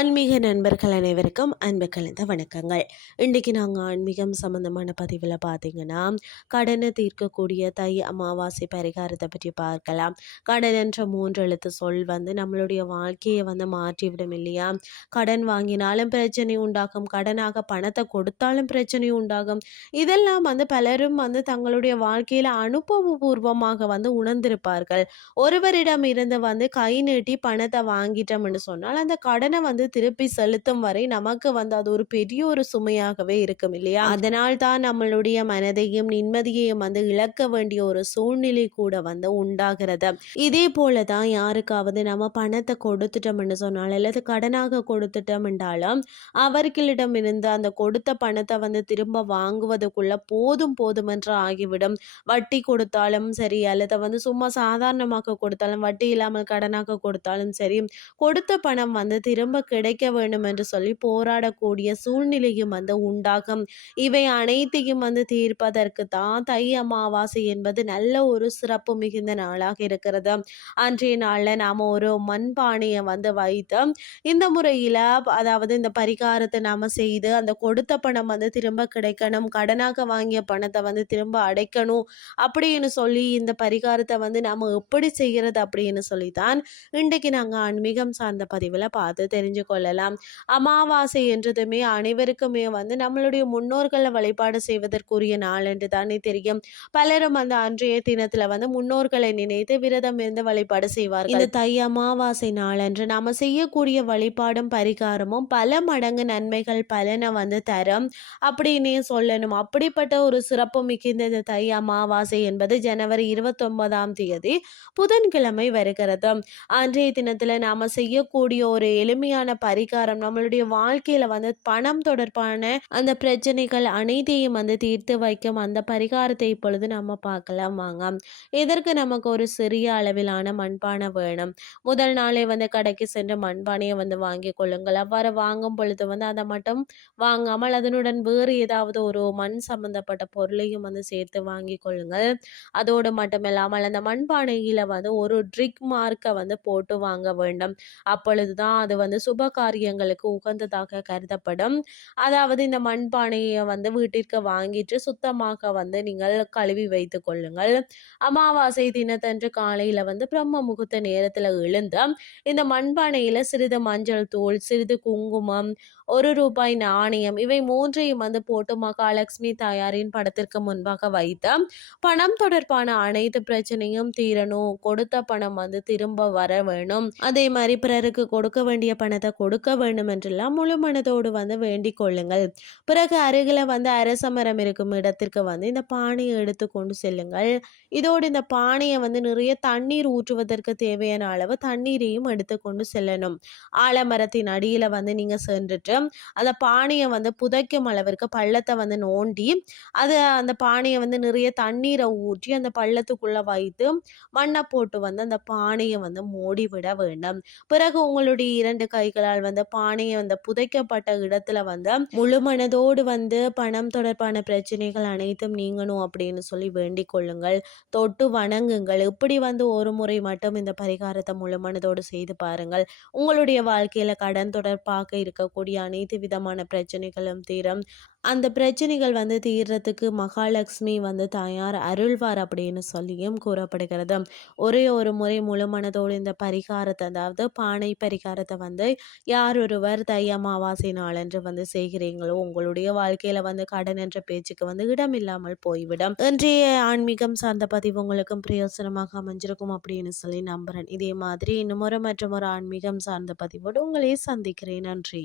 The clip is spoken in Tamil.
ஆன்மீக நண்பர்கள் அனைவருக்கும் அன்பு கலந்த வணக்கங்கள். இன்றைக்கி நாங்கள் ஆன்மீகம் சம்மந்தமான பதிவில் பார்த்தீங்கன்னா கடனை தீர்க்கக்கூடிய தை அமாவாசை பரிகாரத்தை பற்றி பார்க்கலாம். கடன் என்ற மூன்று எழுத்து சொல் வந்து நம்மளுடைய வாழ்க்கையை வந்து மாற்றிவிடும் இல்லையா? கடன் வாங்கினாலும் பிரச்சனை உண்டாகும். கடனாக பணத்தை கொடுத்தாலும் பிரச்சனை உண்டாகும். இதெல்லாம் வந்து பலரும் வந்து தங்களுடைய வாழ்க்கையில் அனுபவபூர்வமாக வந்து உணர்ந்திருப்பார்கள். ஒருவரிடம் இருந்து வந்து கை நீட்டி பணத்தை வாங்கிட்டோம்னு சொன்னால் அந்த கடனை வந்து திருப்பி செலுத்தும் வரை நமக்கு வந்து அது ஒரு பெரிய ஒரு சுமையாகவே இருக்கும் இல்லையா? அதனால் தான் நம்மளுடைய மனதையும் நிம்மதியையும் வந்து இழக்க வேண்டிய ஒரு சூழ்நிலை கூட வந்து உண்டாகிறது. இதே போல தான் யாருக்காவது நம்ம பணத்தை கொடுத்துட்டோம்னு சொன்னால் அல்லது கடனாக கொடுத்துட்டோம் என்றாலும் அவர்களிடம் இருந்து அந்த கொடுத்த பணத்தை வந்து திரும்ப வாங்குவதற்குள்ள போதும் போதும் என்று ஆகிவிடும். வட்டி கொடுத்தாலும் சரி அல்லது வந்து சும்மா சாதாரணமாக கொடுத்தாலும் வட்டி இல்லாமல் கடனாக கொடுத்தாலும் சரி கொடுத்த பணம் வந்து திரும்ப கிடைக்க வேண்டும் என்று சொல்லி போராடக்கூடிய சூழ்நிலையும் வந்து உண்டாகும். இவை அனைத்தையும் வந்து தீர்ப்பதற்கு தான் தை அமாவாசை என்பது நல்ல ஒரு சிறப்பு மிகுந்த நாளாக இருக்கிறது. அன்றைய நாளில் நாம் ஒரு மண்பானையை வந்து வைத்து இந்த முறையில் அதாவது இந்த பரிகாரத்தை நாம் செய்து அந்த கொடுத்த பணம் வந்து திரும்ப கிடைக்கணும் கடனாக வாங்கிய பணத்தை வந்து திரும்ப அடைக்கணும் அப்படின்னு சொல்லி இந்த பரிகாரத்தை வந்து நாம் எப்படி செய்கிறது அப்படின்னு சொல்லி தான் இன்றைக்கு நாங்கள் ஆன்மீகம் சார்ந்த பதிவில் பார்த்து தெரிஞ்சுக்கோ கொள்ளலாம். அமாவாசை என்றதுமே அனைவருக்குமே வந்து நம்மளுடைய முன்னோர்களை வழிபாடு செய்வதற்குரிய நாள் என்று தானே தெரியும். பலரும் அந்த அன்றைய தினத்துல வந்து முன்னோர்களை நினைத்து விரதம் இருந்து வழிபாடு செய்வார்கள். இந்த தை அமாவாசை நாளன்று நாம செய்யக்கூடிய வழிபாடும் பரிகாரமும் பல மடங்கு நன்மைகள் பலனை வந்து தரும். அப்படின்னே சொல்லணும். அப்படிப்பட்ட ஒரு சிறப்பு மிகுந்த இந்த தை அமாவாசை என்பது ஜனவரி இருபத்தி ஒன்பதாம் தேதி புதன்கிழமை வருகிறது. அன்றைய தினத்துல நாம செய்யக்கூடிய ஒரு எளிமையான பரிகாரம் நம்மளுடைய வாழ்க்கையில வந்து பணம் தொடர்பான அந்த பிரச்சனைகள் அனைத்தையும் வந்து தீர்த்து வைக்கும் அந்த பரிகாரத்தை இப்பொழுது நம்ம பார்க்கலாம் வாங்க. இதற்கு நமக்கு ஒரு சிறிய அளவிலான மண்பானை வேணும். முதல் நாளே வந்து கடைக்கு சென்று மண்பானையை வந்து வாங்கி கொள்ளுங்கள். அவ்வாறு வாங்கும் பொழுது வந்து அதை மட்டும் வாங்காமல் அதனுடன் வேறு ஏதாவது ஒரு மண் சம்பந்தப்பட்ட பொருளையும் வந்து சேர்த்து வாங்கி கொள்ளுங்கள். அதோடு மட்டுமில்லாமல் அந்த மண்பானையில வந்து ஒரு ட்ரிக் மார்க்கை வந்து போட்டு வாங்க வேண்டும். அப்பொழுதுதான் அது வந்து சுப சுப காரியங்களுக்கு உகந்ததாக கருதப்படும். அதாவது இந்த மண்பானையை வந்து வீட்டிற்கு வாங்கிட்டு சுத்தமாக வந்து நீங்கள் கழுவி வைத்து கொள்ளுங்கள். அமாவாசை தினத்தன்று காலையில் வந்து பிரம்ம முகூர்த்த நேரத்தில் எழுந்து இந்த மண்பானையில் சிறிது மஞ்சள் தூள் சிறிது குங்குமம் ஒரு ரூபாய் நாணயம் இவை மூன்றையும் வந்து போட்டு மகாலட்சுமி தாயாரின் படத்திற்கு முன்பாக வைத்து பணம் தொடர்பான அனைத்து பிரச்சனையும் தீரணும். கொடுத்த பணம் வந்து திரும்ப வர வேணும். அதே மாதிரி பிறருக்கு கொடுக்க வேண்டிய பணத்தை கொடுக்க வேண்டும் என்றெல்லாம் முழு மனதோடு வந்து வேண்டிக் கொள்ளுங்கள். பிறகு அருகில் வந்து அரச மரம் இருக்கும் இடத்திற்கு வந்து இந்த பானையை எடுத்து கொண்டு செல்லுங்கள். இதோடு இந்த பானையை வந்து நிறைய தண்ணீர் ஊற்றுவதற்கு தேவையான அளவு தண்ணீரையும் எடுத்து கொண்டு செல்லணும். ஆலமரத்தின் அடியில் வந்து நீங்கள் சென்றுட்டு அந்த பானையை வந்து புதைக்கும் அளவிற்கு பள்ளத்தை வந்து நோண்டி அது அந்த பானையை வந்து நிறைய தண்ணீரை ஊற்றி அந்த பள்ளத்துக்குள்ளே வைத்து மண்ணை போட்டு வந்து அந்த பானையை வந்து மூடிவிட வேண்டும். பிறகு உங்களுடைய இரண்டு கைகளால் அவர்களால் வந்து பானையை வந்து புதைக்கப்பட்ட இடத்துல வந்து முழு மனதோடு வந்து பணம் தொடர்பான பிரச்சனைகள் அனைத்தும் நீங்கணும் அப்படின்னு சொல்லி வேண்டிக் கொள்ளுங்கள். தொட்டு வணங்குங்கள். இப்படி வந்து ஒரு முறை மட்டும் இந்த பரிகாரத்தை முழு மனதோடு செய்து பாருங்கள். உங்களுடைய வாழ்க்கையில கடன் தொடர்பாக இருக்கக்கூடிய அனைத்து விதமான பிரச்சனைகளும் தீரும். அந்த பிரச்சனைகள் வந்து தீர்றதுக்கு மகாலட்சுமி வந்து தாயார் அருள்வார் அப்படின்னு சொல்லியும் கூறப்படுகிறது. ஒரே ஒரு முறை முழு மனதோடு இந்த பரிகாரத்தை அதாவது பானை பரிகாரத்தை வந்து யார் ஒருவர் தை அமாவாசை நாளன்று வந்து செய்கிறீங்களோ உங்களுடைய வாழ்க்கையில வந்து கடன் என்ற பேச்சுக்கு வந்து இடம் இல்லாமல் போய்விடும். இன்றைய ஆன்மீகம் சார்ந்த பதிவு உங்களுக்கும் பிரயோசனமாக அமைஞ்சிருக்கும் அப்படின்னு சொல்லி நம்புறேன். இதே மாதிரி இன்னும் ஒரு மற்றும் ஒரு ஆன்மீகம் சார்ந்த பதிவோடு உங்களை சந்திக்கிறேன். நன்றி.